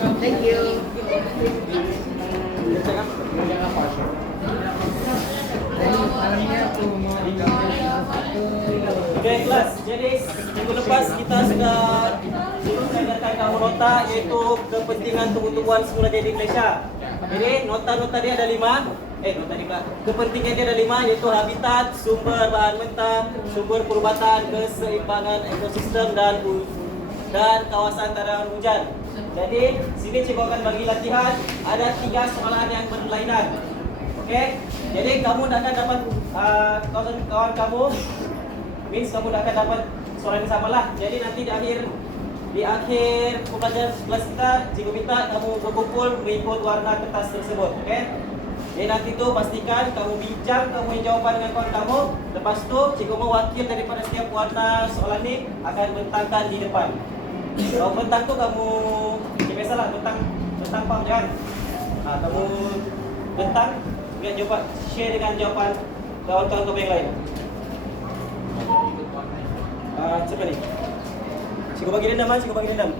Thank you. Malamnya aku mau Oke kelas, jadi minggu lepas kita sudah mendengarkan kamu nota yaitu kepentingan tumbuh-tumbuhan semula jadi Malaysia. Jadi nota-nota dia ada 5. Kepentingan dia ada 5 yaitu habitat, sumber bahan mentah, sumber perubatan, keseimbangan ekosistem dan kawasan tanaman hujan. Jadi sini cikgu akan bagi latihan ada 3 soalan yang berlainan. Oke, jadi kamu akan dapat kawan-kawan kamu means kamu akan dapat soalan yang sama lah. Jadi nanti di akhir pembelajaran kelas kita, cikgu minta kamu berkumpul mengikut warna kertas tersebut. Oke? Jadi nanti tu pastikan kamu bincang, kamu yang jawapan dengan kawan kamu. Lepas tu cikgu mau wakil daripada setiap warna soalan ni akan bentangkan di depan. Kalau bentang tu kamu, biasalah bentang pam jangan. Kamu bentang, lihat jawapan, share dengan jawapan kawan-kawan kamu yang lain. Siapa ni? Cikgu bagi dendam, cikgu bagi dendam.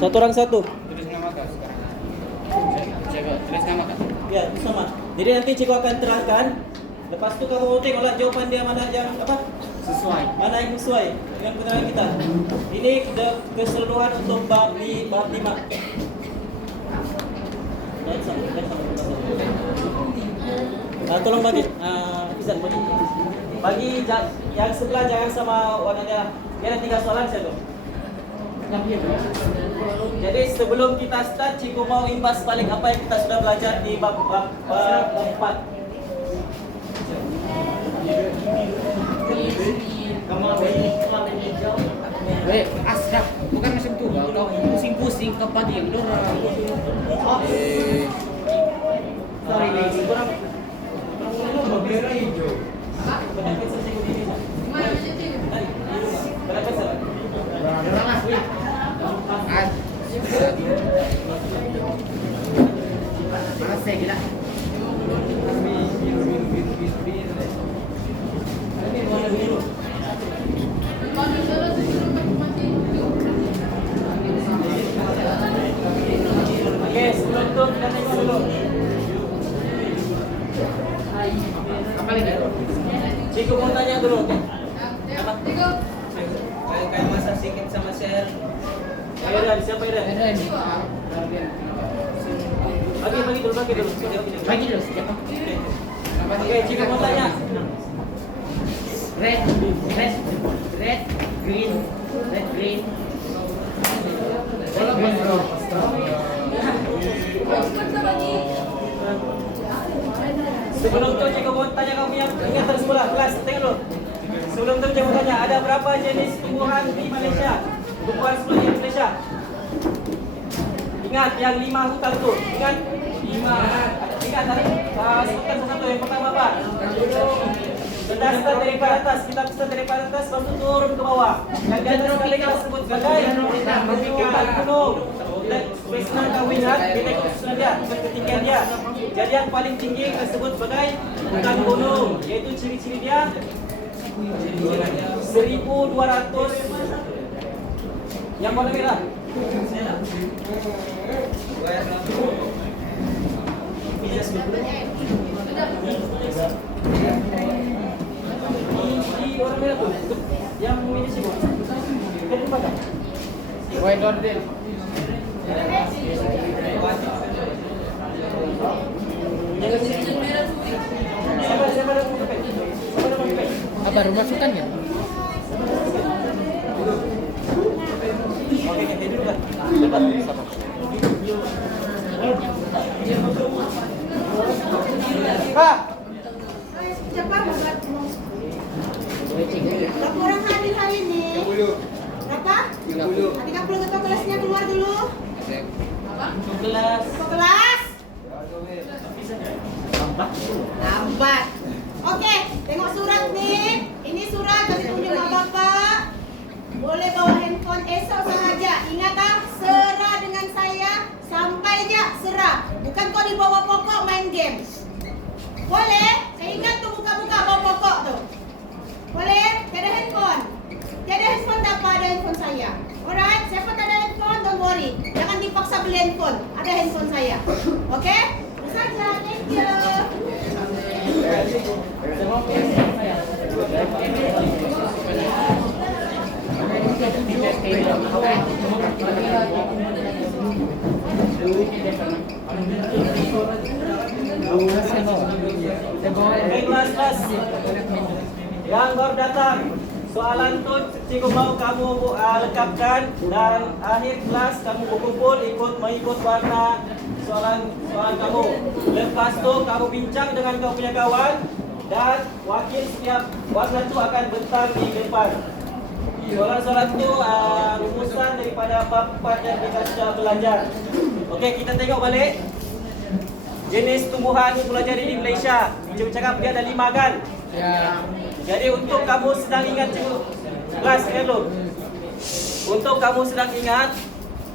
Satu orang satu. Tulis nama kak sekarang. Tulis nama kak. Ya, sama. Jadi nanti cikgu akan terangkan. Lepas tu kamu tengoklah jawapan dia mana yang Sesuai. mana yang sesuai dengan penerangan kita. Ini keseluruhan untuk bab 5. Tolong bagi Izan bagi yang sebelah jangan sama warna merah. Dia ada 3 soalan saya tu. Jadi sebelum kita start, cikgu mau imbas balik apa yang kita sudah belajar di bab 4. Weh, Ashraf, bukan macam tu. Kau pusing-pusing kepada yang dorang. Sorry guys, kurang Merah hijau. berapa saya cikgu ini? Berapa saya? Dorang weh. Mana saya gila? Ini warna biru. Oke, sebelum itu kita tengok dulu. Apa lagi? Cikgu mau tanya dulu. Apa? Kayak masa sikit sama share. Eren, siapa Eren? Bagi dulu. Bagi dulu siapa? Oke, cikgu mau tanya. Red, green. Sebelum tu cikgu mau tanya kamu yang ingatan sekolah kelas. Tengok dulu. Sebelum tu cikgu mau tanya, ada berapa jenis tumbuhan di Malaysia? Tumbuhan semula di Malaysia. Ingat yang 5 hutan tu. Ingat 5. Ingat tadi sebutkan satu. Yang pertama apa? Kita start daripada atas. Kita start daripada atas baru turun ke bawah. Yang di atas kali kita sebut sebagai hutan gunung. Spesimen kamu ingat, kita khususnya dia, ketinggian dia. Jadi yang paling tinggi kita sebut sebagai hutan gunung. Yaitu ciri-ciri dia 1200. Yang warna merah. Di warna merah tu, yang ini sih bu. Kan mana? White Lordin. Siapa ada pakai? Apa rumah sultannya? Oke, ini dulu kan. Cepat. Kak. Berapa orang hadir hari ini? 30. Berapa? 30. 30 ketua kelasnya keluar dulu. Kelas. Ketua kelas. Lambat. Oke, tengok surat nih. Ini surat kasih tunjuk mak bapak. Boleh bawa handphone esok sahaja. Ingat tak? Serah dengan saya sampai je serah. Bukan kau dibawa pokok main game. Boleh? Saya ingat tuh buka-buka bawa pokok tuh. Boleh? Tiada handphone. Tiada handphone tak apa, ada handphone saya. handphone. Ada handphone saya. Oke? Itu saja. Thank you. Oke, kelas. Yang baru datang, soalan tu cikgu mau kamu lengkapkan dan akhir kelas kamu berkumpul mengikut warna soalan kamu. Lepas tu kamu bincang dengan kau punya kawan dan wakil setiap warna tu akan bentang di depan. Soalan-soalan tu rumusan daripada bab 4 yang kita sudah belajar. Okey, kita tengok balik. Jenis tumbuhan pelajari di Malaysia. Cikgu cakap dia ada 5 kan? Ya. Jadi untuk kamu sedang ingat cikgu kelas elok. Untuk kamu sedang ingat,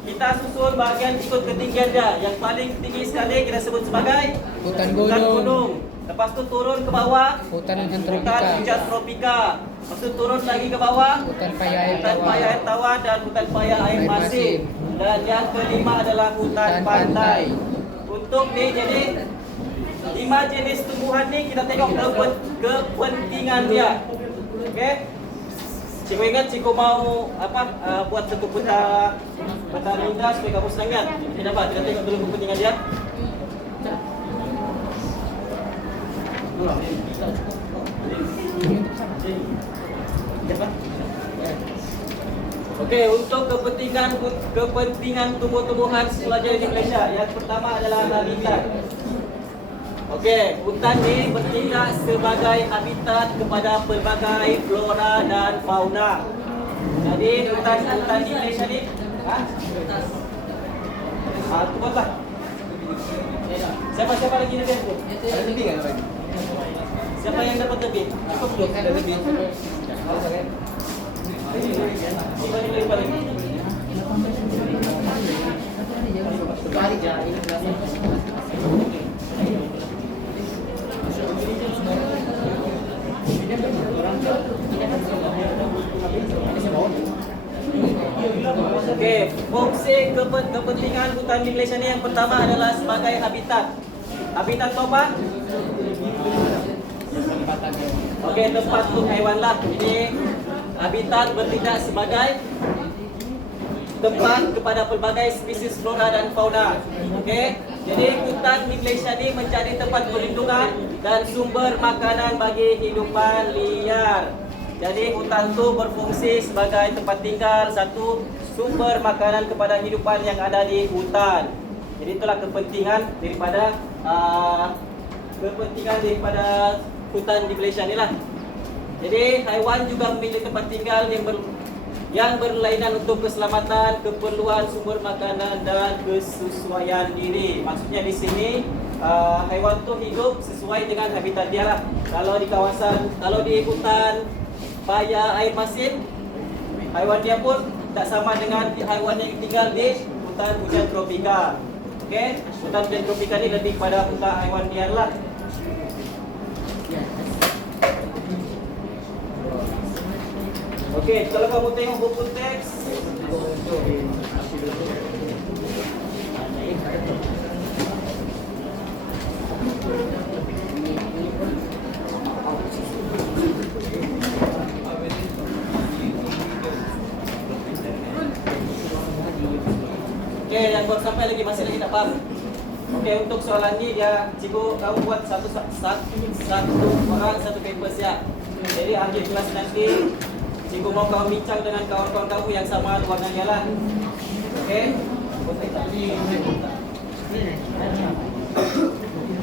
kita susun bahagian ikut ketinggian dia. Yang paling tinggi sekali kita sebut sebagai Hutan hutan gunung. gunung. Lepas tu turun ke bawah Hutan hujan hutan tropika. hujan tropika. Lepas tu turun lagi ke bawah Hutan paya air hutan tawar. paya air tawar dan hutan paya air Air masin. masin. Dan yang kelima adalah hutan Hutan pantai. pantai. Untuk ni jadi 5 jenis tumbuhan ni kita tengok kepentingan dia. Okey. Cikgu ingat cikgu mau buat satu peta minda supaya kamu senang ingat. Kenapa? Kita tengok dulu kepentingan dia. Okey, untuk kepentingan tumbuh-tumbuhan pelajari di Malaysia, yang pertama adalah habitat. Okey, hutan ni bertindak sebagai habitat kepada pelbagai flora dan fauna. Jadi hutan di Malaysia ni, tu apa? Siapa lagi ada tu? Ada lebih kan lagi? Siapa yang dapat lebih? Cukup belum? Ada lebih. Siapa lagi? Okey, fungsi kepentingan hutan di Malaysia ni yang pertama adalah sebagai habitat. Habitat tu apa? Okey, tempat untuk haiwan lah. Ini habitat bertindak sebagai tempat kepada pelbagai spesies flora dan fauna. Okey, jadi hutan di Malaysia ni menjadi tempat perlindungan dan sumber makanan bagi hidupan liar. Jadi hutan tu berfungsi sebagai tempat tinggal, satu sumber makanan kepada hidupan yang ada di hutan. Jadi itulah kepentingan daripada hutan di Malaysia ni lah. Jadi haiwan juga memiliki tempat tinggal yang berlainan untuk keselamatan, keperluan sumber makanan dan kesesuaian diri. Maksudnya di sini haiwan tu hidup sesuai dengan habitat dia lah. Kalau di hutan paya air masin, haiwan dia pun tak sama dengan haiwan yang tinggal di hutan hujan tropika. Okey, hutan hujan tropika ni lebih pada hutan haiwan liar lah. Okey, kalau kamu tengok buku teks, okey, yang baru sampai lagi masih lagi tak faham. Okey, untuk soalan ni dia cikgu kamu buat satu orang satu paper siap. Jadi akhir kelas nanti cikgu mau kamu bincang dengan kawan-kawan kamu yang sama warna dia lah. Okey.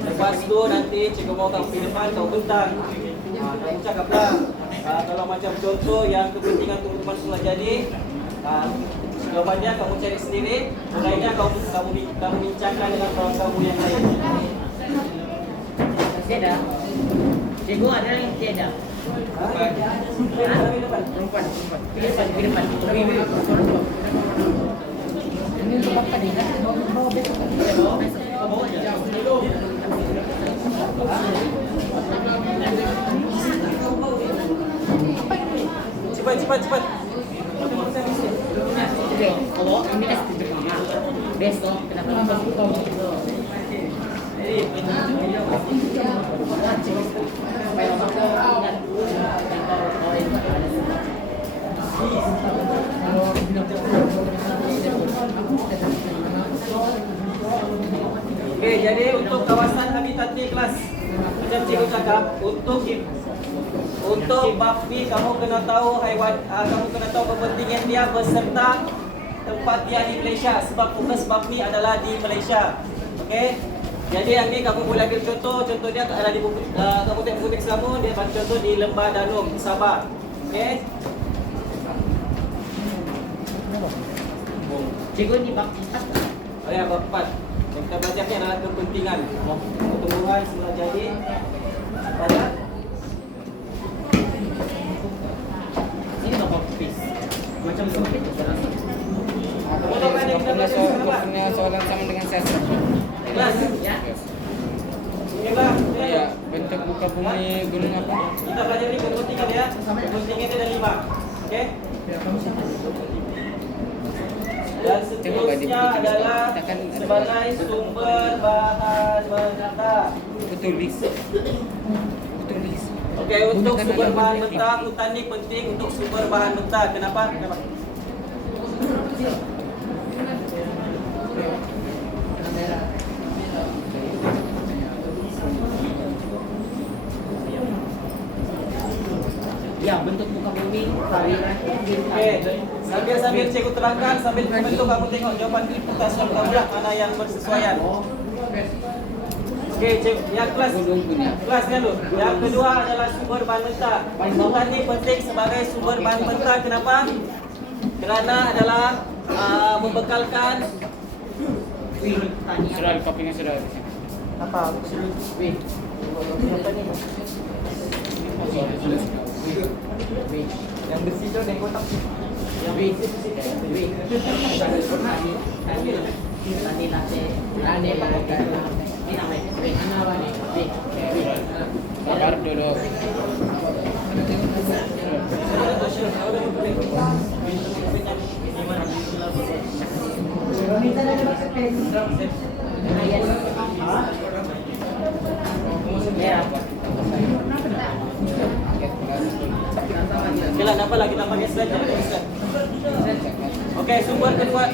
Lepas tu nanti cikgu mau kamu pergi depan kau bentang. Kamu cakaplah kalau macam contoh yang kepentingan teman-teman sudah jadi. Jawabannya kamu cari sendiri, lainnya kamu bincangkan dengan kawan kamu yang lain. Tiada. Cikgu ada yang tiada. Perempuan. Ke depan. Ini untuk apa ni? Bawa besok. Bawa aja. Cepat. Okey, kalau ini dah pertama. Besok kita akan Oke, jadi untuk kawasan habitat di kelas macam cikgu cakap, untuk bab B kamu kena tahu haiwan, kamu kena tahu kepentingan dia beserta tempat dia di Malaysia, sebab fokus bab B adalah di Malaysia. Okey. Jadi yang ni kamu boleh ambil contoh dia ada di Kabupaten Bukit Selangor, dia ambil contoh di Lembah Danum, Sabah. Okey. Cikgu ni bab 4. Oh ya, bab 4. Yang kita belajar ni adalah kepentingan pertumbuhan semula jadi pada Ini bab quiz. Macam sempit tu rasa. Pernah soalan sama dengan saya. kelas. Ya. Okeylah. Ya, bentuk buka bumi gunung apa? Kita belajar ni kepentingan ya. Kepentingan dia ada 5. Okey. Dan seterusnya adalah sebagai sumber bahan mentah. Betul, Lis. Betul, Lis. Okey, untuk sumber bahan mentah, hutan ni penting untuk sumber bahan mentah. Kenapa? Ya, bentuk muka bumi, aliran Okey, sambil cikgu terangkan, sambil bentuk kamu tengok jawapan pertanyaan kamu lah mana yang bersesuaian. Okey, cikgu, yang kelas ni dulu. Yang kedua adalah sumber bahan mentah. Hutan ni penting sebagai sumber bahan mentah. Kenapa? Kerana adalah membekalkan Sudah kopinya sudah di sini. apa? Yang besi tu yang kotak. Sabar duduk. Okeylah, apa lagi kita pakai slide. Okey, sumber kedua.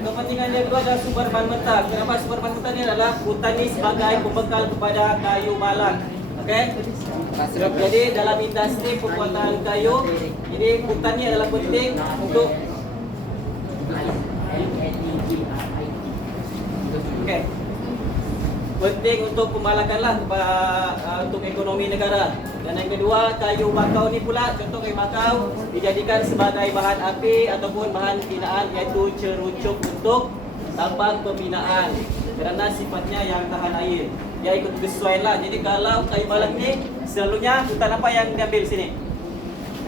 Kepentingan yang kedua adalah sumber bahan mentah. Kenapa sumber bahan mentah ni adalah hutan ni sebagai pembekal kepada kayu balang. Okey. Jadi dalam industri pembuatan kayu, ini hutan ni adalah penting untuk okey. Penting untuk pembalakan lah untuk ekonomi negara. Dan yang kedua, kayu bakau ni pula, contoh kayu bakau dijadikan sebagai bahan api ataupun bahan binaan, iaitu cerucuk untuk tambang pembinaan kerana sifatnya yang tahan air. Dia ikut kesesuaian lah. Jadi kalau kayu balang ni selalunya hutan apa yang diambil sini?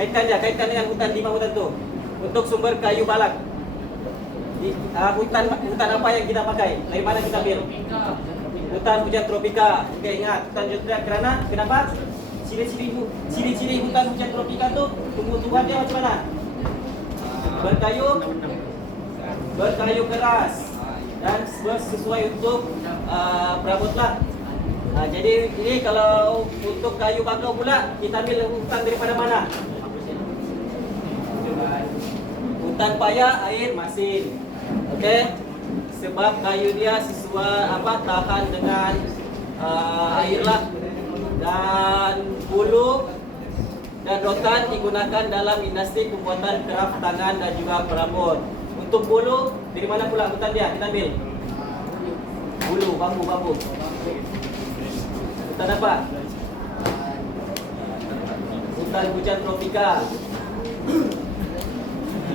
Kaitkan dengan hutan 5 hutan tu. Untuk sumber kayu balang, hutan apa yang kita pakai? Dari mana kita ambil? Hutan hujan tropika. Okey, ingat hutan hujan tropika kerana kenapa? Ciri-ciri hutan hujan tropika tu tumbuh-tumbuhan dia macam mana? Berkayu keras dan sesuai untuk perabot lah. Jadi ini kalau untuk kayu bakau pula kita ambil hutan daripada mana? Hutan paya air masin. Okey. Sebab kayu dia sesuai tahan dengan air lah. Dan bulu dan rotan digunakan dalam industri pembuatan kraft tangan dan juga perabot. Untuk bulu, dari mana pula hutan dia? Kita ambil bulu, bambu. Hutan apa? Hutan hujan tropika.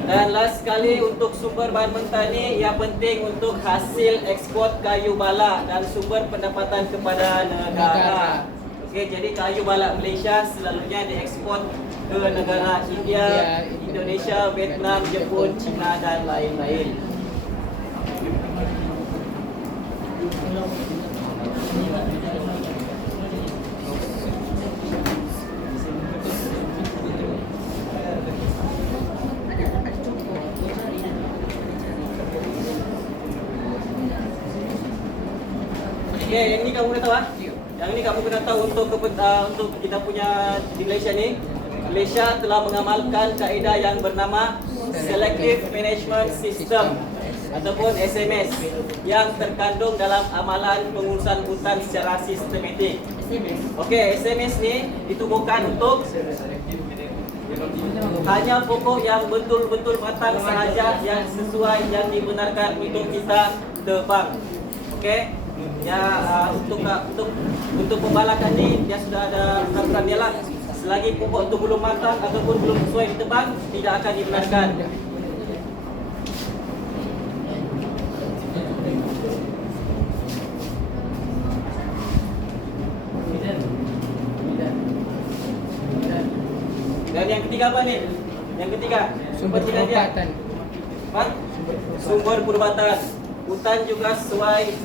Dan last sekali untuk sumber bahan mentah ni yang penting untuk hasil ekspor kayu balak dan sumber pendapatan kepada negara. Okey, jadi kayu balak Malaysia selalunya diekspor ke negara India, Indonesia, Vietnam, Jepun, China dan lain-lain. Oke, yang ini kamu kena tahu ah? Yang ini kamu kena tahu untuk kita punya di Malaysia ni. Malaysia telah mengamalkan kaedah yang bernama Selective Management System ataupun SMS yang terkandung dalam amalan pengurusan hutan secara sistematik. Okey, SMS ni ditubuhkan untuk hanya pokok yang betul-betul matang sahaja yang sesuai yang dibenarkan untuk kita tebang. Okey. Ya untuk pembalakan ni dia sudah ada peraturan dia lah. Selagi pokok itu belum matang ataupun belum sesuai ditebang, tidak akan dibenarkan. Dan yang ketiga apa ni? Yang ketiga, Sumber perubatan. Apa? Sumber perubatan. Hutan juga sesuai.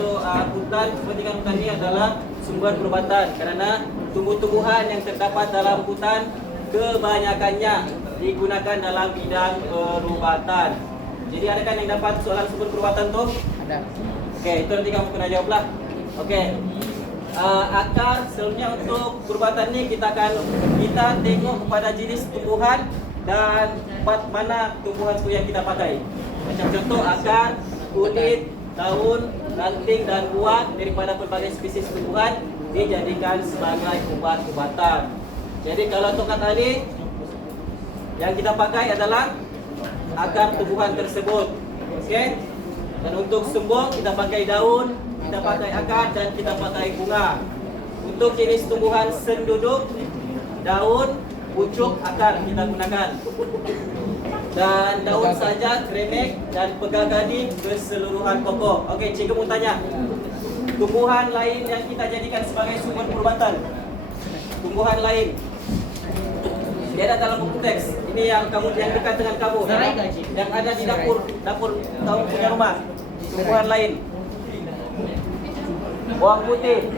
Hutan, kepentingan hutan ini adalah sumber perubatan kerana tumbuh-tumbuhan yang terdapat dalam hutan kebanyakannya digunakan dalam bidang perubatan. Jadi adakah yang dapat soalan sumber perubatan tu? Ada. Okey, itu nanti kamu kena jawablah. Okey. Akar selalunya untuk perubatan ni kita tengok kepada jenis tumbuhan dan mana tumbuhan tu yang kita pakai. Macam contoh akar, kulit, daun, ranting dan buah daripada pelbagai spesies tumbuhan dijadikan sebagai ubat-ubatan. Jadi kalau tongkat tadi yang kita pakai adalah akar tumbuhan tersebut. Okey? Dan untuk sembung kita pakai daun, kita pakai akar dan kita pakai bunga. Untuk jenis tumbuhan senduduk, daun, pucuk, akar kita gunakan. Dan daun saja, kremek dan pegang-gading keseluruhan pokok. Okey, cikgu mau tanya. Tumbuhan lain yang kita jadikan sebagai sumber perubatan. Tumbuhan lain. Dia ada dalam buku teks. Ini yang dekat dengan kamu. Yang ada di dapur kamu punya rumah. Tumbuhan lain. Bawang putih.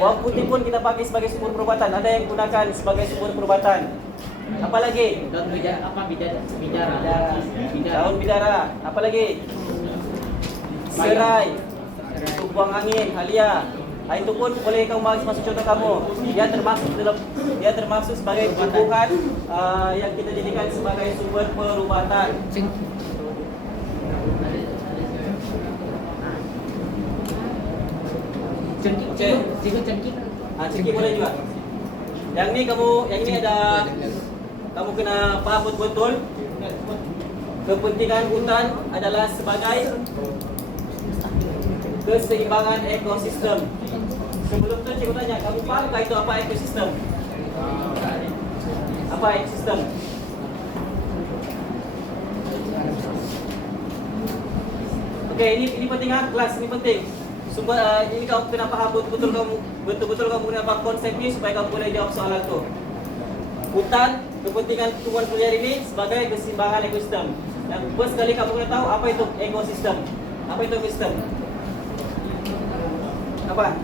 Bawang putih pun kita pakai sebagai sumber perubatan. Ada yang gunakan sebagai sumber perubatan. Apa lagi? Daun bidara. Daun bidara. Apa lagi? Serai. Untuk buang angin, halia. Itu pun boleh kamu masuk contoh kamu. Dia termasuk sebagai tumbuhan yang kita jadikan sebagai sumber perubatan. Cengkih. Cengkih boleh juga. Yang ni ada kamu kena faham betul-betul. Kepentingan hutan adalah sebagai keseimbangan ekosistem. Sebelum tu cikgu tanya, kamu fahamkah itu apa ekosistem? Apa ekosistem? Okey, ini penting ah, kelas ini penting. Sumber ini kamu kena faham betul-betul kamu kena faham konsep ini supaya kamu boleh jawab soalan tu. Hutan, kepentingan tumbuhan liar ini sebagai keseimbangan ekosistem. Dan first kali kamu kena tahu apa itu ekosistem. Apa itu ekosistem? Apa?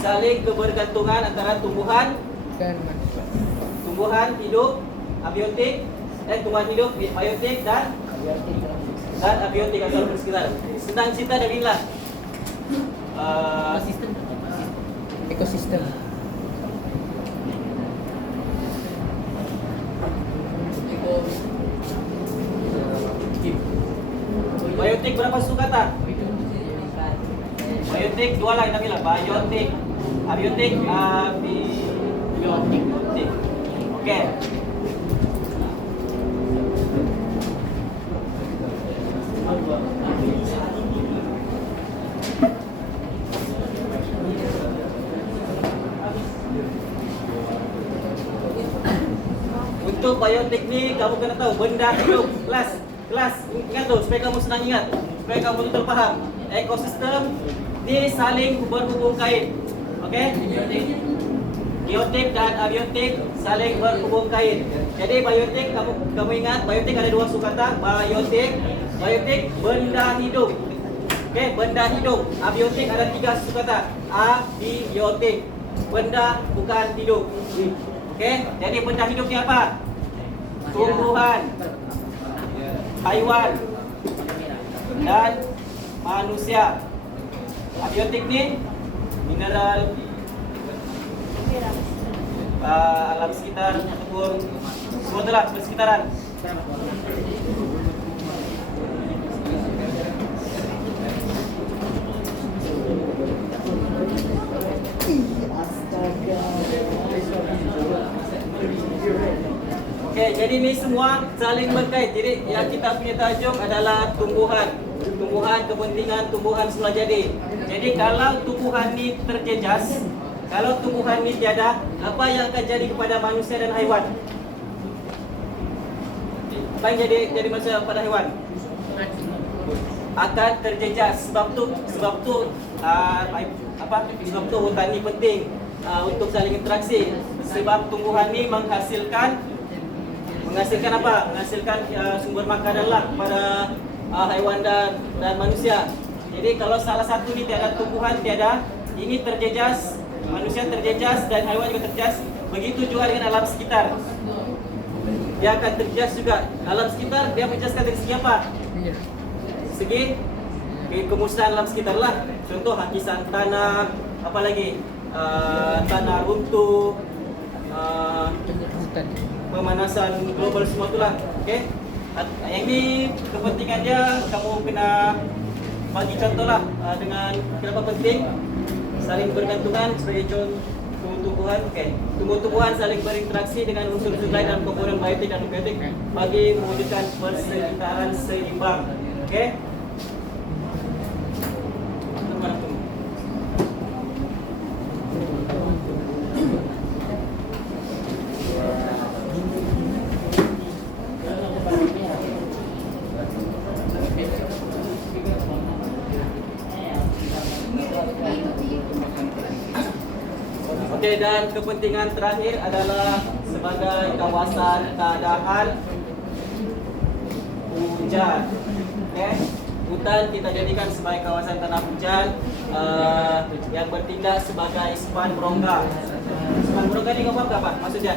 Saling kebergantungan antara tumbuhan hidup, abiotik, tumbuhan hidup, biotik dan abiotik atau bersekitar. Senang cerita dan inilah Ekosistem. Biotik berapa suku kata? Biotik dua lah kita bilang. Biotik, abiotik, abiotik. Okey. Untuk biotik ni kamu kena tahu benda hidup. Kelas ingat tu supaya kamu senang ingat, supaya kamu betul faham. Ekosistem ni saling berhubung kait. Okey? Biotik dan abiotik saling berhubung kait. Jadi biotik kamu ingat, biotik ada dua sukata. Biotik benda hidup. Okey, benda hidup. Abiotik ada tiga sukata. Abiotik. Benda bukan hidup. Okey, jadi benda hidup ni apa? Tumbuhan, haiwan dan manusia. Abiotik ni mineral alam sekitar ataupun semua itulah persekitaran. Okey, jadi ni semua saling berkait. Jadi yang kita punya tajuk adalah tumbuhan. Tumbuhan, kepentingan tumbuhan semula jadi. Jadi kalau tumbuhan ni terjejas, kalau tumbuhan ni tiada, apa yang akan jadi kepada manusia dan haiwan? Apa yang jadi manusia pada haiwan? Akan terjejas. Sebab tu hutan ni penting untuk saling interaksi. Sebab tumbuhan ni menghasilkan apa? Menghasilkan sumber makanan lah kepada haiwan dan manusia. Jadi kalau salah satu ni tiada, tumbuhan tiada, ini terjejas, manusia terjejas dan haiwan juga terjejas. Begitu juga dengan alam sekitar. Dia akan terjejas juga. Alam sekitar dia menjejaskan dari segi apa? Segi kemusnahan alam sekitar lah. Contoh hakisan tanah, apa lagi? Tanah runtuh, pemanasan global semua itulah. Okey. Yang ni kepentingan dia kamu kena bagi contoh lah dengan kenapa penting saling bergantungan sebagai contoh tumbuh-tumbuhan. Okey. Tumbuh-tumbuhan saling berinteraksi dengan unsur-unsur lain dalam komponen biotik dan abiotik bagi mewujudkan persekitaran seimbang. Okey. Okey, dan kepentingan terakhir adalah sebagai kawasan keadaan hujan. Okey, hutan kita jadikan sebagai kawasan tanah hujan yang bertindak sebagai span berongga. Span berongga ni kau faham tak apa maksudnya?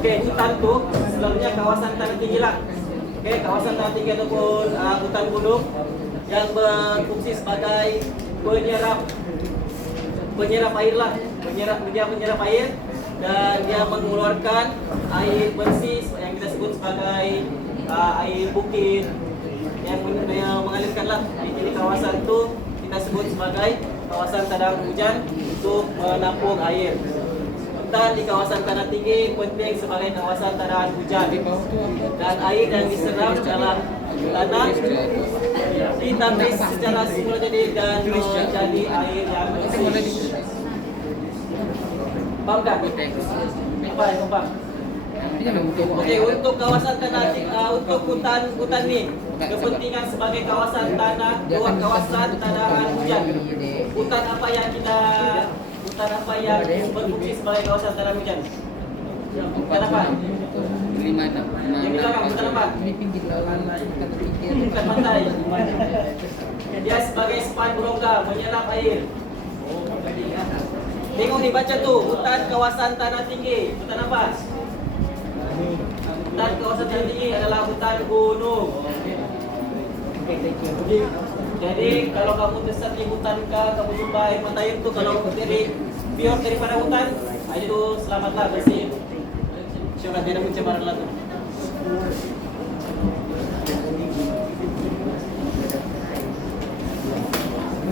Okey, hutan tu selalunya kawasan tanah tinggi lah. Okey, kawasan tanah tinggi ataupun hutan gunung yang berfungsi sebagai penyerap air lah, penyerap air, dan dia mengeluarkan air bersih yang kita sebut sebagai air bukit yang mengalirkan lah. Jadi kawasan tu kita sebut sebagai kawasan tanah hujan untuk menampung air. Hutan di kawasan tanah tinggi penting sebagai kawasan tanah hujan, dan air yang diserap dalam tanah ditapis secara semula jadi dan menjadi air yang bersih. Faham tak? Faham? Okey, untuk kawasan tanah untuk hutan ni kepentingan sebagai kawasan tanah hujan. Hutan apa yang berfungsi sebagai kawasan tanah hujan? Hutan apa? Yang di belakang hutan apa? Bukan pantai. Dia sebagai span berongga menyerap air. Tengok ni, baca tu, hutan kawasan tanah tinggi. Hutan apa? Hutan kawasan tanah tinggi adalah hutan gunung. Jadi kalau kamu tersesat di hutan kamu jumpa air mata air tu, kalau dari pure daripada hutan, air tu selamatlah, bersih. Syukur tidak pencemaran lah tu.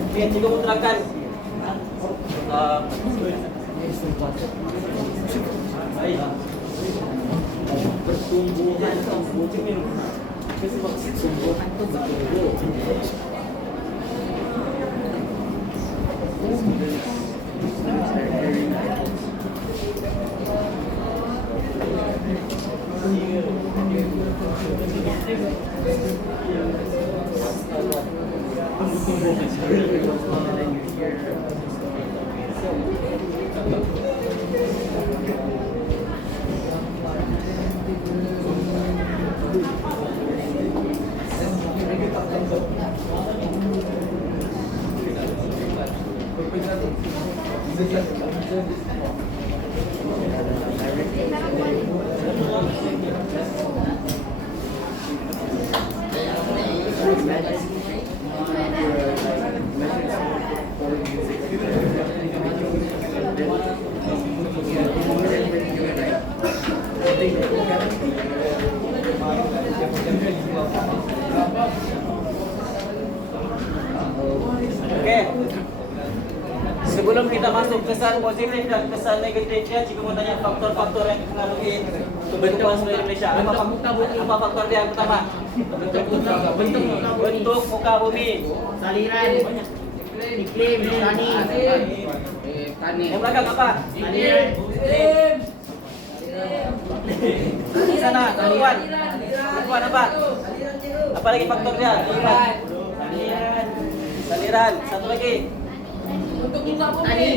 Okey, cikgu mau terangkan. Pertumbuhan kesan positif dan kesan negatifnya. Jika mau tanya faktor-faktor yang mempengaruhi pembentukan seluruh Indonesia, apa faktor dia yang pertama? Bentuk muka bumi. Saliran, iklim, tani. Yang belakang apa? Saliran, Di sana, lingkungan. Lingkungan apa? Apa lagi faktor dia? Lingkungan. Saliran. Satu lagi. tani.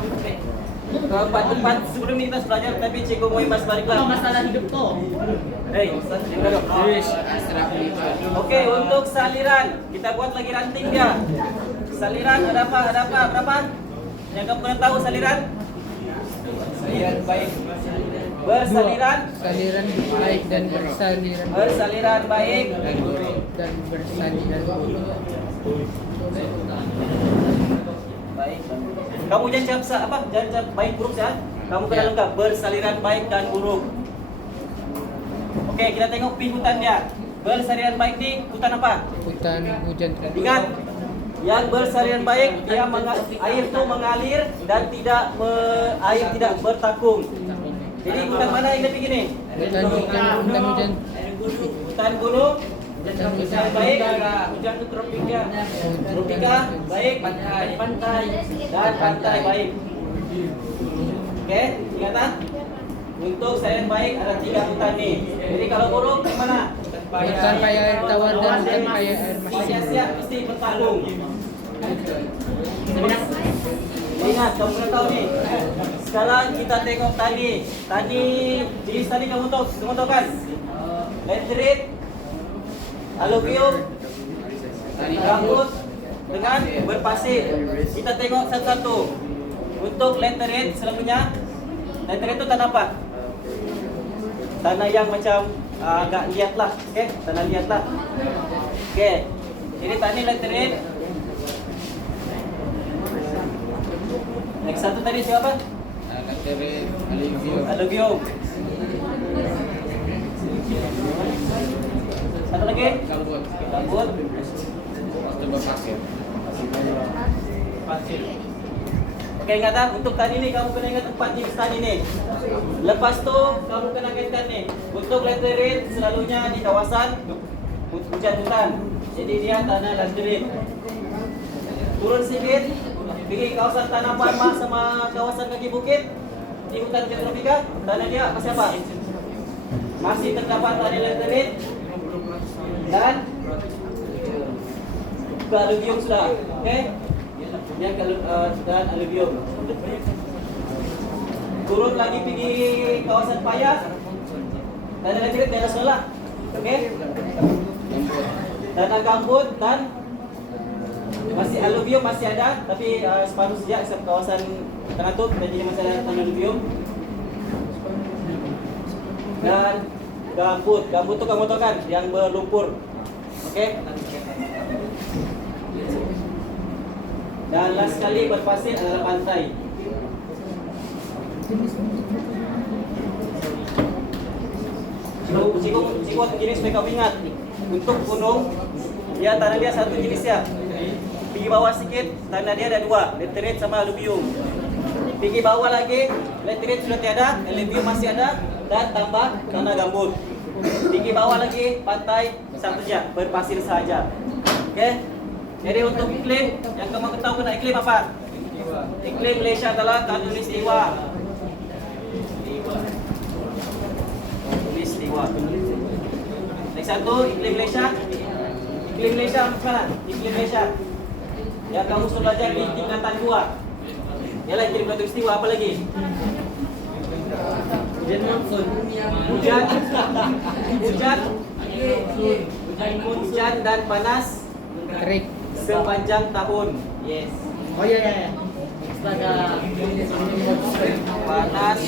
Oke. Tempat sebelum ini kita belajar, tapi Cikgu mau mas baliklah. Apa masalah hidup tuh? Hei, Asraf Lima. Oke, untuk saliran kita buat lagi ranting dia. Saliran ada apa? Berapa? Yang kamu pernah tahu saliran? Saliran baik. Bersaliran, Saliran baik dan bersaliran. bersaliran baik. Dan bersaliran buruk. Baik. Kamu jangan jawab apa? Jangan jawab baik buruk ya. Kamu kena lengkap bersaliran baik dan buruk. Oke, kita tengok pi hutannya. Bersaliran baik di hutan apa? Hutan hujan. Ingat, yang bersaliran baik dia air itu mengalir dan air tidak bertakung. Jadi hutan mana yang kita pergi nih? Hutan hujan. Hutan gunung. Hutan Hujan baik, hujan itu tropika. Tropika baik, pantai dan pantai baik. Oke, ingatan. Untuk saliran baik ada 3 hutan nih. Jadi kalau buruk gimana? Hutan kaya air tawar dan hutan kaya air masin. Siap-siap mesti bertakung. Ingat, kamu pernah tahu nih. Sekarang kita tengok tani. Jenis tani kamu tahu kan? Laterite, alluvium, gambut dengan berpasir. Kita tengok satu-satu. Untuk laterite selalunya, laterite itu tanah apa? Tanah yang macam agak liat lah, okay? Tanah liat lah. Okay. Jadi tani laterite. Next satu tadi siapa? Laterite, alluvium. Alluvium. Satu lagi? Gambut. Gambut. Coba pasir. Pasir. Oke, ingatan untuk tani ini kamu kena ingat 4 jenis tani nih. Lepas tu kamu kena ingatkan nih. Untuk laterite selalunya di kawasan hujan-hujan. Jadi dia tanah laterite. Turun sedikit, pergi kawasan tanah palma sama kawasan kaki bukit di hutan tropika, tanah dia apa siapa? Masih terdapat tanah laterite dan alluvium sudah. Oke? Yang dan alluvium. Turun lagi pergi kawasan payah. Tanah laterite daerah sebelah. Oke? Tanah gambut dan masih alluvium masih ada, tapi separuh sejak kawasan tengah tu dan jadi masalah tanah alluvium. Dan gambut tu kamu tahu kan yang berlumpur. Oke? Dan last sekali berpasir adalah pantai. Cikgu jenis supaya kamu ingat. Untuk gunung, dia tanah dia satu jenis ya. Pergi bawah sikit, tanah dia ada 2, laterite sama alluvium. Pergi bawah lagi, laterite sudah tiada, alluvium masih ada, dan tambah tanah gambut. Pergi bawah lagi, pantai satu saja, berpasir saja. Oke? Jadi untuk iklim, yang kamu tahu kena iklim apa? Iklim Malaysia adalah khatulistiwa. Khatulistiwa. Next satu, iklim Malaysia. Iklim Malaysia mana? Iklim Malaysia. Yang kamu sudah belajar di tingkatan 2. Ialah iklim khatulistiwa, apa lagi? Hujan dan panas Terik. sepanjang tahun. Yes. Oh iya. Astaga. Panas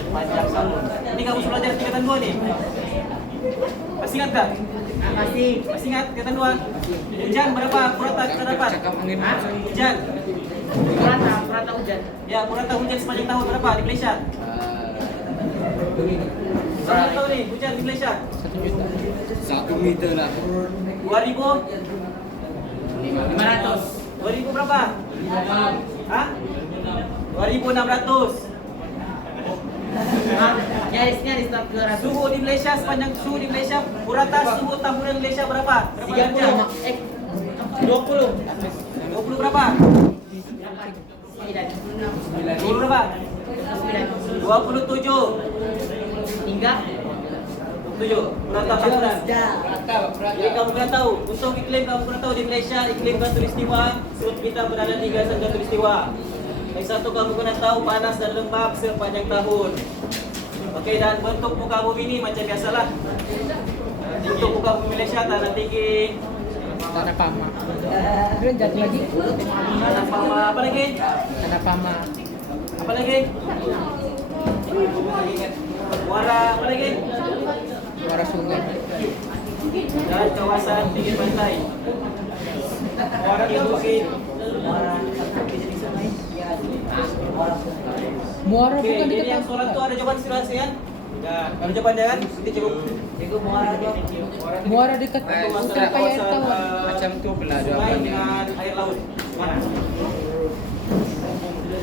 sepanjang tahun. Ini kamu sudah belajar tingkatan 2 nih. Masih ingat tak? Masih ingat tingkatan 2? Hujan berapa purata kita dapat? Cakap angin. Hujan. Purata hujan. Ya, purata hujan sepanjang tahun berapa di Malaysia? Kamu tahu nih, hujan di Malaysia? 1 1 juta. 1 meter lah. 2000? 500. 2000 berapa? Hah? 2600. Nyaris tak 200. Suhu di Malaysia, sepanjang suhu di Malaysia, rata suhu tahunan Malaysia berapa? 30. 20. 20 berapa? 20 berapa? 27. Hingga 7. Rata tahunan. rata. Jadi kamu kena tahu, untuk iklim kamu kena tahu di Malaysia iklim khatulistiwa, suhu kita berada di garis khatulistiwa. Yang satu kamu kena tahu panas dan lembab sepanjang tahun. Okey, dan bentuk muka bumi ini macam biasalah. Bentuk muka bumi Malaysia tanah tinggi. Tanah Pama. Belum jatuh lagi. Tanah Pama, apa lagi? Tanah Pama. Apa lagi? Muara, apa lagi? Muara sungai. Dan kawasan pinggir pantai. Muara di bukit. Muara Okey, bukan jadi dekat yang soalan tu ada jawaban sirasi kan? Ya, ada jawaban dia kan? Kita cukup. Muara dekat hutan paya air tawar. Macam tu pula Sungai jawapannya. dengan air laut. Mana?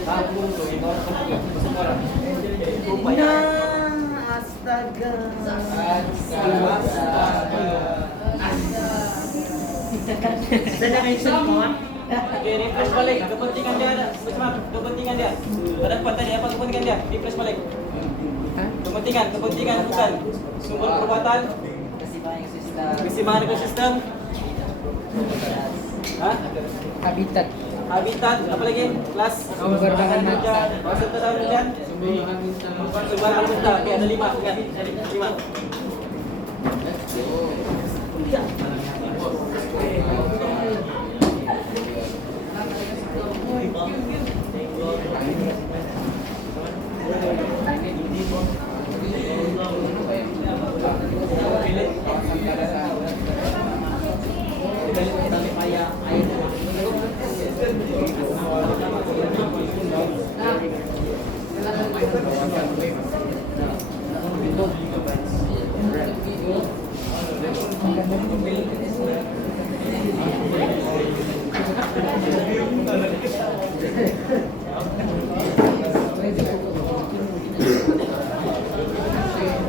Kampung tu yang bawah sana juga. Semua orang. Rupanya. Astaga. Sedang semua. Okey, refresh balik. Kepentingan dia ada. Macam mana? Kepentingan dia. Pada tempat tadi apa kepentingan dia? Refresh balik. Hah? Kepentingan bukan sumber perbuatan, keseimbangan ekosistem, Habitat. habitat, apa lagi? Kelas Sumber bahan mentah. Serta daun hujan, sumber bahan mentah. Okey, ada 5 kan? 5.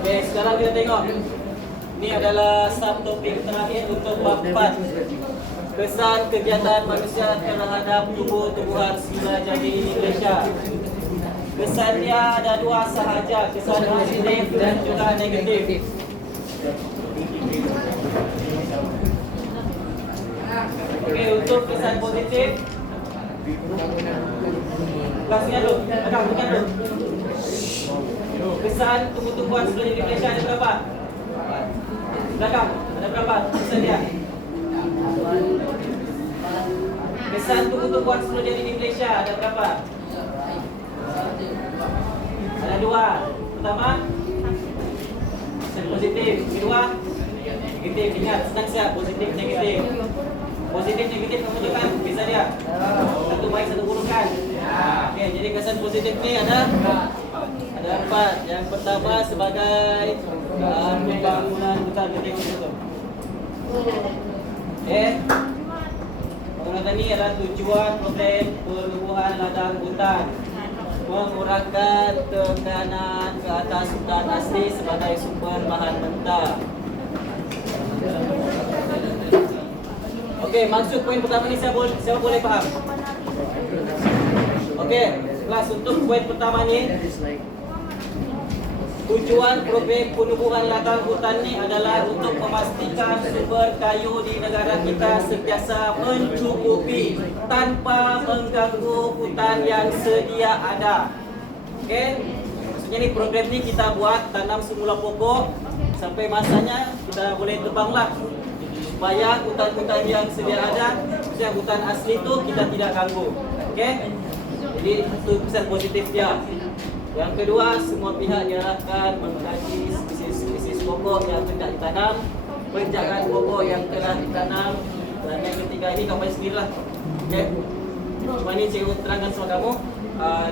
Okey, sekarang kita tengok. Ini adalah subtopik terakhir untuk bab 4. Kesan kegiatan manusia terhadap tumbuh-tumbuhan semula jadi di Malaysia. Kesan dia ada 2 sahaja, kesan positif dan juga negatif. Okey, untuk kesan positif, kelasnya dulu, bukan dulu. Kesan tumbuh-tumbuhan semula jadi di Malaysia ada berapa? Belakang, ada berapa kesan dia? Kesan tumbuh-tumbuhan semula jadi di Malaysia ada berapa? Ada 2. Pertama, kesan positif. Kedua, negatif. Ingat, senang siap, positif, negatif. Positif, negatif kamu tunjukkan, bisa dia. Satu baik, satu buruk kan? Okey, jadi kesan positif ni ada 4. Yang pertama sebagai pembangunan hutan. Kita tengok dulu. Pembangunan ini adalah tujuan problem perubahan ladang hutan, mengurangkan tekanan ke atas hutan asli sebagai sumber bahan mentah. Okey, maksud poin pertama ni siapa boleh faham? Okey, kelas untuk poin pertama ni, tujuan program penubuhan ladang hutan ni adalah untuk memastikan sumber kayu di negara kita sentiasa mencukupi tanpa mengganggu hutan yang sedia ada. Okey, maksudnya ni program ni kita buat tanam semula pokok sampai masanya kita boleh tebanglah, supaya hutan-hutan yang sedia ada, maksudnya hutan asli tu kita tidak ganggu. Okey, jadi itu kesan positif dia. Yang kedua, semua pihak diarahkan mengkaji spesies pokok yang hendak ditanam, penjagaan pokok yang telah ditanam, dan yang ketiga ini kamu sendirilah. Okey. Cuma ni cikgu terangkan sama kamu,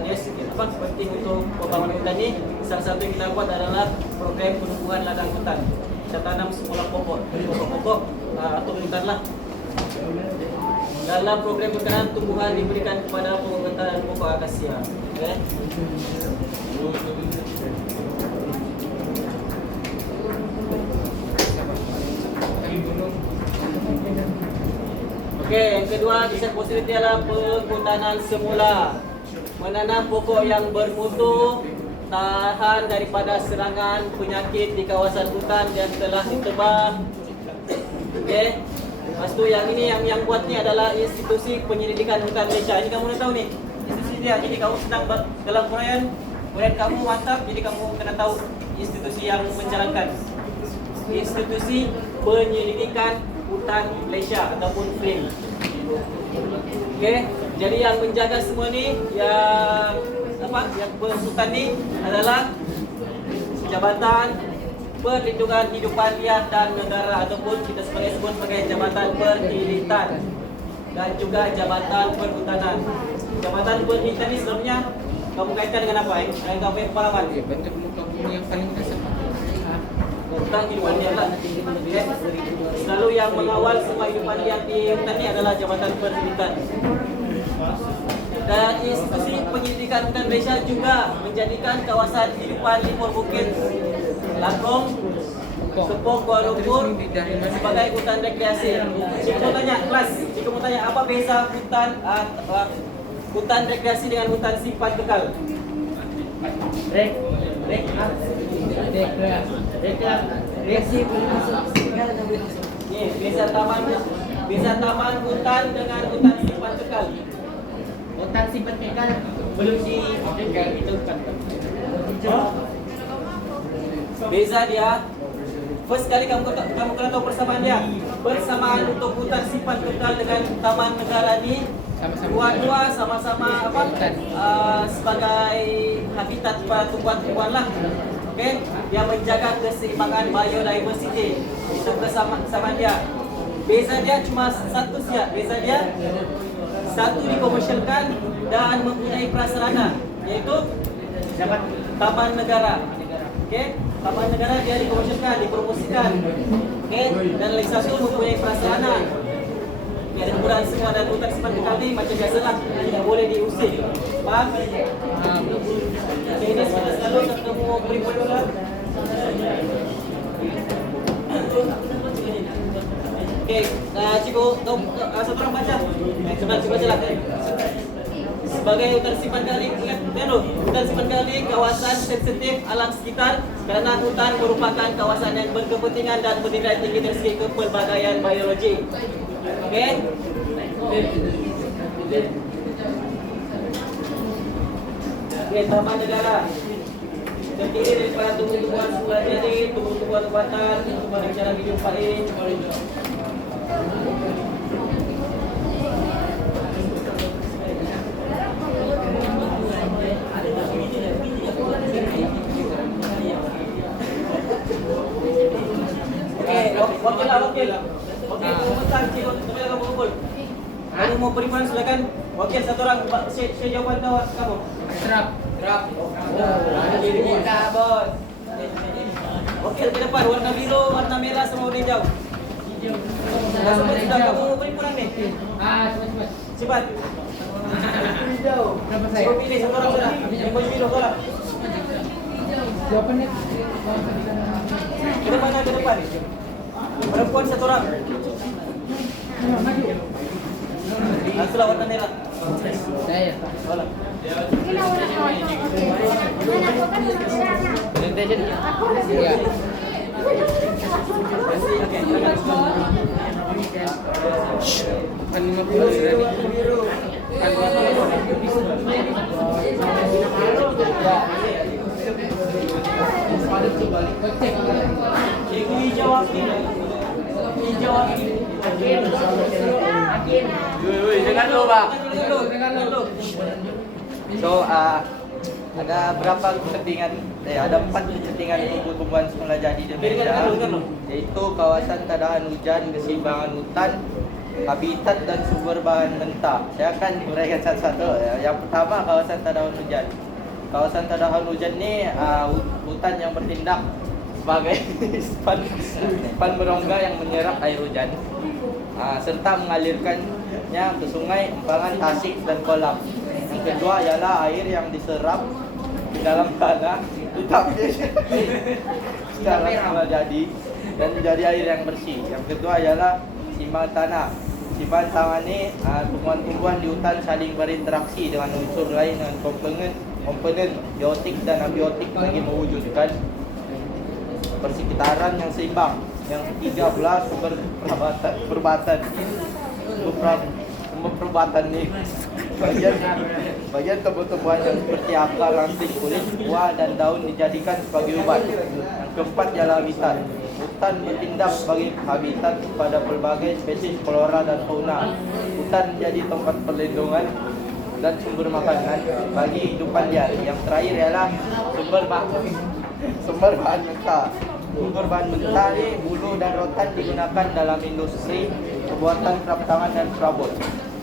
dia apa penting untuk pembangunan hutan ni. Salah satu yang kita buat adalah program penumbuhan ladang hutan. kita tanam semula pokok-pokok atau hutan lah. Dalam program pertanian tumbuhan diberikan kepada pengobatan pokok akasia. Okay. Okey, yang kedua desain positif adalah penggunaan semula. Menanam pokok yang bermutu, tahan daripada serangan penyakit di kawasan hutan yang telah ditebang. Okey. Lepas tu yang ini yang buat ni adalah institusi penyelidikan hutan Malaysia. Ini kamu dah tahu ni. Institusi dia. Jadi kamu sedang dalam huraian kamu mantap, jadi kamu kena tahu institusi yang menjalankan. Institusi penyelidikan hutan Malaysia ataupun FRIM. Okey, jadi yang menjaga semua ni yang berhutan ni adalah Jabatan Perlindungan Hidupan Liar dan Negara ataupun kita sebut sebagai Jabatan Perhilitan dan juga Jabatan Perhutanan. Jabatan Perhilitan ni sebenarnya kamu kaitkan dengan apa? Dengan kamu punya pengalaman. Bentuk muka bumi yang paling dasar. Tentang hidupan liar lah. Selalu yang mengawal semua hidupan liar di hutan ni adalah Jabatan Perhilitan. Dan institusi penyelidikan hutan Malaysia juga menjadikan kawasan hidupan Limur Bukit, Langkong, Kepong, Kuala Lumpur sebagai hutan rekreasi. Jika mau tanya kelas, jika mau tanya apa beza hutan rekreasi dengan hutan simpan kekal? Rekreasi belum masuk segala dan boleh masuk. Ni beza taman hutan dengan hutan simpan kekal. Hutan simpan kekal belum dikekal itu bukan. Beza dia. First kali kamu kena tahu persamaan dia. Persamaan untuk hutan simpan kekal dengan taman negara ni dua-dua sama-sama sebagai habitat para tumbuhan-tumbuhan lah. Okey, dia menjaga keseimbangan biodiversity. Itu kesamaan dia. Beza dia cuma satu saja. Beza dia satu dikomersialkan dan mempunyai prasarana, iaitu taman negara. Okey, taman negara dia dikomersialkan, dipromosikan. Okey, dan lagi satu mempunyai prasarana. Ada ukuran semua dan hutan simpan kekal ni macam biasalah, tidak boleh diusir. Faham? Okey, ini selalu ketemu beri-beri lah. Okey, cikgu tahu satu orang baca. Cuba baca lah. Sebagai hutan simpan kali, ingat hutan simpan kali kawasan sensitif alam sekitar kerana hutan merupakan kawasan yang berkepentingan dan bernilai tinggi dari segi kepelbagaian biologi. Okey. Okey, taman negara terdiri daripada tumbuh-tumbuhan semula jadi, tumbuh-tumbuhan ubatan, tumbuhan cara hidup paling. Wakil. Okey, komentar cikgu, kita akan berkumpul. Kamu mau beriman silakan. Wakil satu orang share jawapan kamu. Serap. Kita bos. Wakil ke depan warna biru, warna merah sama warna hijau. Sudah kamu mau beriman ni? Cepat. Cepat. Hijau. Kenapa saya? Cikgu pilih satu orang sudah. Yang baju biru tolak. Jawapannya Ke depan. Perempuan satu orang. Itulah warna merah. saya. Tolak. Presentation. Ya. Kan 50 sudah nih. Kan 50. Cikgu hijau Wakil. Jangan lupa. Jangan lupa. So ada berapa kepentingan? Ada 4 kepentingan tumbuh-tumbuhan semula jadi di Malaysia, yaitu kawasan tadahan hujan, keseimbangan hutan, habitat dan sumber bahan mentah. Saya akan uraikan satu-satu. Yang pertama, kawasan tadahan hujan. Kawasan tadahan hujan ni hutan yang bertindak sebagai span berongga yang menyerap air hujan, serta mengalirkannya ke sungai, empangan, tasik, dan kolam. Yang kedua ialah air yang diserap di dalam tanah tetapi secara semula jadi dan menjadi air yang bersih. Yang kedua ialah simbangan tanah. Simbangan tanah ini tumbuhan-tumbuhan di hutan saling berinteraksi dengan unsur lain dengan komponen biotik dan abiotik bagi mewujudkan persekitaran yang seimbang. Yang ketiga belas perbatan nih bagian tumbuh-tumbuhan yang seperti akar, ranting, kulit, buah, dan daun dijadikan sebagai obat. Yang keempat ialah habitat. Hutan bertindak sebagai habitat pada berbagai spesies flora dan fauna. Hutan menjadi tempat perlindungan dan sumber makanan bagi kehidupan liar. Yang terakhir ialah sumber bahan mentah. Sumber bahan mentah ini bulu dan rotan digunakan dalam industri pembuatan tangan dan perabot.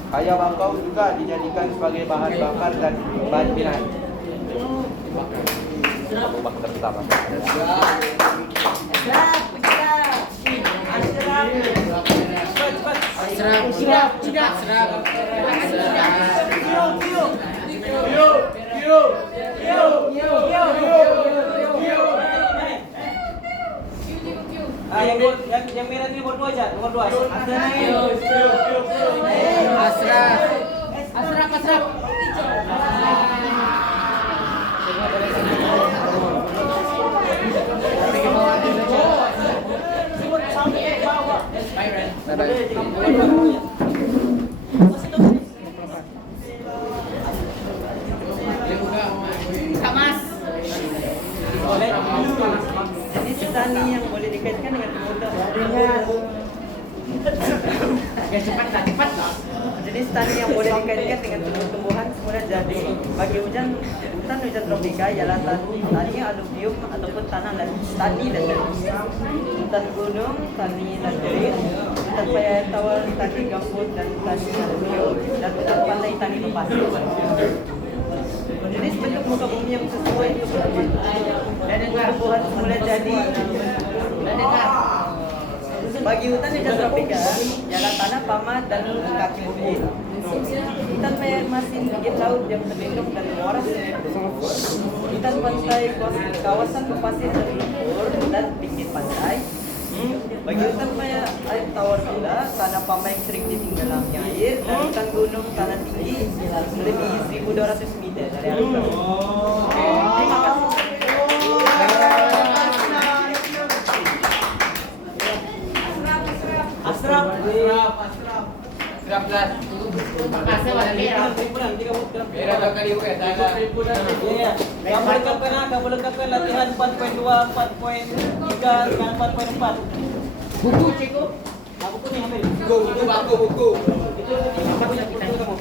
Kayu bakau juga dijadikan sebagai bahan bakar dan bahan pinat. Abu Bakar pertama. Yang merah ini nomor 2 aja, nomor 2. Asraf. Jenis tani yang boleh dikaitkan dengan tumbuhan. Cepat. Jenis tani yang boleh dikaitkan dengan tumbuhan semula jadi bagi hutan hujan tropika ialah tani aluvium ataupun tani landaris, hutan gunung, tani landaris, hutan paya tawar, tani gambut, dan tani aluvium, dan hutan pantai, tani pasir. Jenis bentuk muka bumi yang sesuai untuk tumbuhan semula jadi bagi hutan hujan tropika ialah tanah pamat dan kaki bumi. Hutan paya masin pinggir laut yang terlindung dan muara sungai. Hutan pantai kawasan pasir terlumpur dan pinggir pantai. Bagi hutan paya air tawar pula tanah pama yang sering ditenggelamnya air, dan hutan gunung tanah tinggi melebihi 1.200 meter dari air laut. Terima kasih. Asraf. Makasih Wak. Kamu lengkapkan latihan 4.2, 4.3, dengan 4.4. Buku Ciko. Buku nih ambil. Buku. Itu apa punya kamu?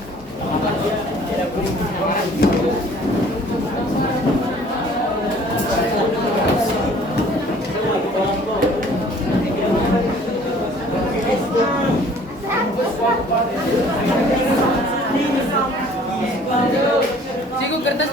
Cikgu kertas